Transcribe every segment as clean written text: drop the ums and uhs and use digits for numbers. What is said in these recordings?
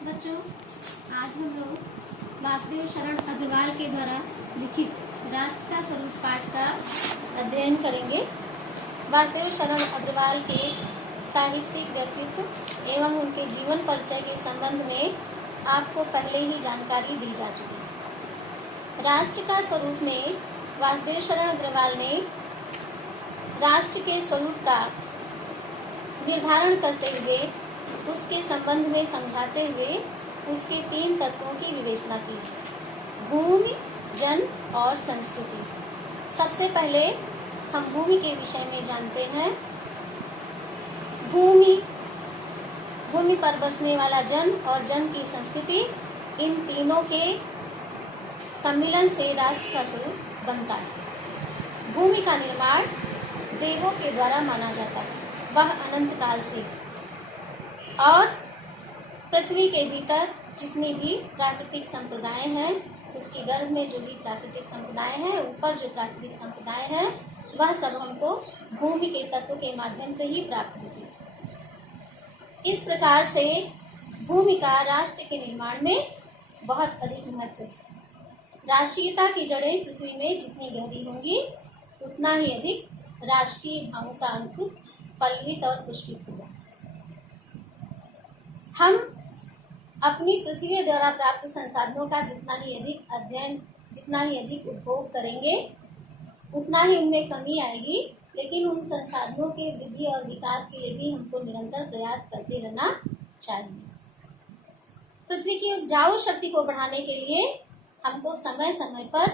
बच्चों, आज हम लोग वासुदेव शरण अग्रवाल के द्वारा लिखित राष्ट्र का स्वरूप पाठ का अध्ययन करेंगे। वासुदेव शरण अग्रवाल के साहित्यिक व्यक्तित्व एवं उनके जीवन परिचय के संबंध में आपको पहले ही जानकारी दी जा चुकी है। राष्ट्र का स्वरूप में वासुदेव शरण अग्रवाल ने राष्ट्र के स्वरूप का निर्धारण करते हुए उसके संबंध में समझाते हुए उसके 3 तत्वों की विवेचना की: भूमि, जन और संस्कृति। सबसे पहले हम भूमि के विषय में जानते हैं। भूमि पर बसने वाला जन और जन की संस्कृति, इन तीनों के सम्मिलन से राष्ट्र का स्वरूप बनता है। भूमि का निर्माण देवों के द्वारा माना जाता है, वह अनंत काल से, और पृथ्वी के भीतर जितनी भी प्राकृतिक संप्रदाय हैं, उसके गर्भ में जो भी प्राकृतिक संप्रदाय हैं, ऊपर जो प्राकृतिक संप्रदाय हैं, वह सब हमको भूमि के तत्व के माध्यम से ही प्राप्त होती है। इस प्रकार से भूमि का राष्ट्र के निर्माण में बहुत अधिक महत्व है। राष्ट्रीयता की जड़ें पृथ्वी में जितनी गहरी होंगी, उतना ही अधिक राष्ट्रीय भावों का अंकुर पल्लवित और पुष्पित होगा। हम अपनी पृथ्वी द्वारा प्राप्त संसाधनों का जितना ही अधिक अध्ययन, जितना ही अधिक उपभोग करेंगे, उतना ही उनमें कमी आएगी। लेकिन उन संसाधनों के वृद्धि और विकास के लिए भी हमको निरंतर प्रयास करते रहना चाहिए। पृथ्वी की उपजाऊ शक्ति को बढ़ाने के लिए हमको समय समय पर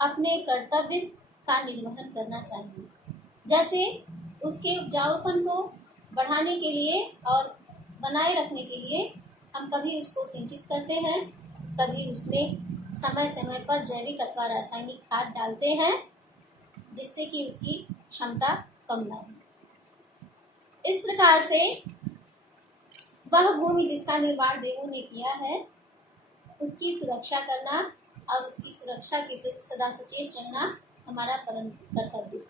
अपने कर्तव्य का निर्वहन करना चाहिए। जैसे उसके उपजाऊपन को बढ़ाने के लिए और बनाए रखने के लिए हम कभी उसको सिंचित करते हैं, कभी उसमें समय समय पर जैविक अथवा रासायनिक खाद डालते हैं, जिससे कि उसकी क्षमता कम ना हो। इस प्रकार से वह भूमि जिसका निर्माण देवों ने किया है, उसकी सुरक्षा करना और उसकी सुरक्षा के प्रति सदा सचेत रहना हमारा परम कर्तव्य है।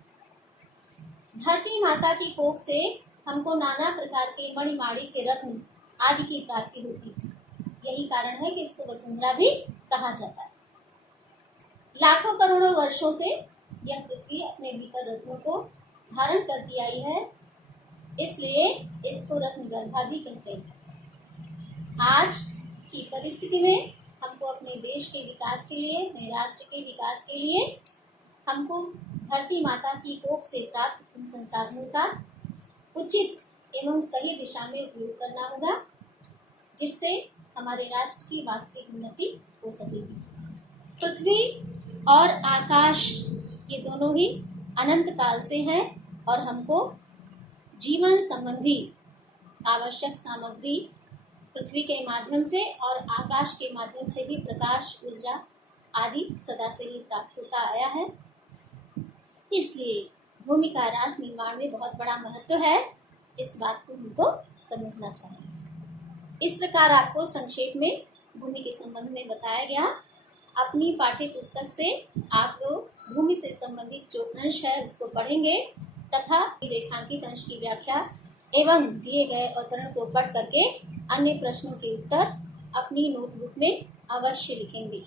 धरती माता की कोख से हमको नाना प्रकार के मणिमाणिक के रत्न आदि की प्राप्ति होती है। यही कारण है कि इसको वसुंधरा भी कहा जाता है। लाखों करोड़ों वर्षों से यह पृथ्वी अपने भीतर रत्नों को धारण करती आई है, इसलिए इसको रत्नगर्भा भी कहते हैं। आज की परिस्थिति में हमको अपने देश के विकास के लिए, अपने राष्ट्र के विकास के लिए हमको धरती माता की कोख से प्राप्त उन संसाधनों का उचित एवं सही दिशा में उपयोग करना होगा, जिससे हमारे राष्ट्र की वास्तविक उन्नति हो सकेगी। पृथ्वी और आकाश ये दोनों ही अनंत काल से हैं और हमको जीवन संबंधी आवश्यक सामग्री पृथ्वी के माध्यम से और आकाश के माध्यम से भी प्रकाश, ऊर्जा आदि सदा से ही प्राप्त होता आया है। इसलिए भूमि का राष्ट्र निर्माण में बहुत बड़ा महत्व है। इस बात को हमको समझना चाहिए। इस प्रकार आपको संक्षेप में भूमि के संबंध में बताया गया। अपनी पाठ्य पुस्तक से आप लोग भूमि से संबंधित जो अंश है उसको पढ़ेंगे तथा रेखांकित अंश की व्याख्या एवं दिए गए अवतरण को पढ़ करके अन्य प्रश्नों के उत्तर अपनी नोटबुक में अवश्य लिखेंगे।